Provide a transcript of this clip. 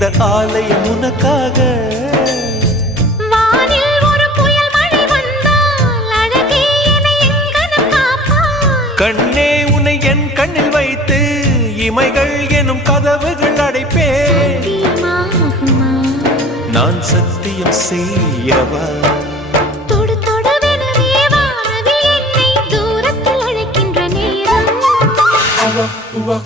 இந்த ஆலயம் உனக்காக. வானில் ஒரு புயல் மழை வந்தால் அழகே என்னை எங்கனம் காப்பாய். கண்ணே உன்னை என் கண்ணில் வைத்து இமைகள் எனும் கதவுகள் அடைப்பேன். சத்தியமாகுமா? நான் சத்தியம் செய்யவா? தொடு தொடுவெனவே வானவில் என்னை தூரத்தில் அழைக்கின்ற நேரம். உவா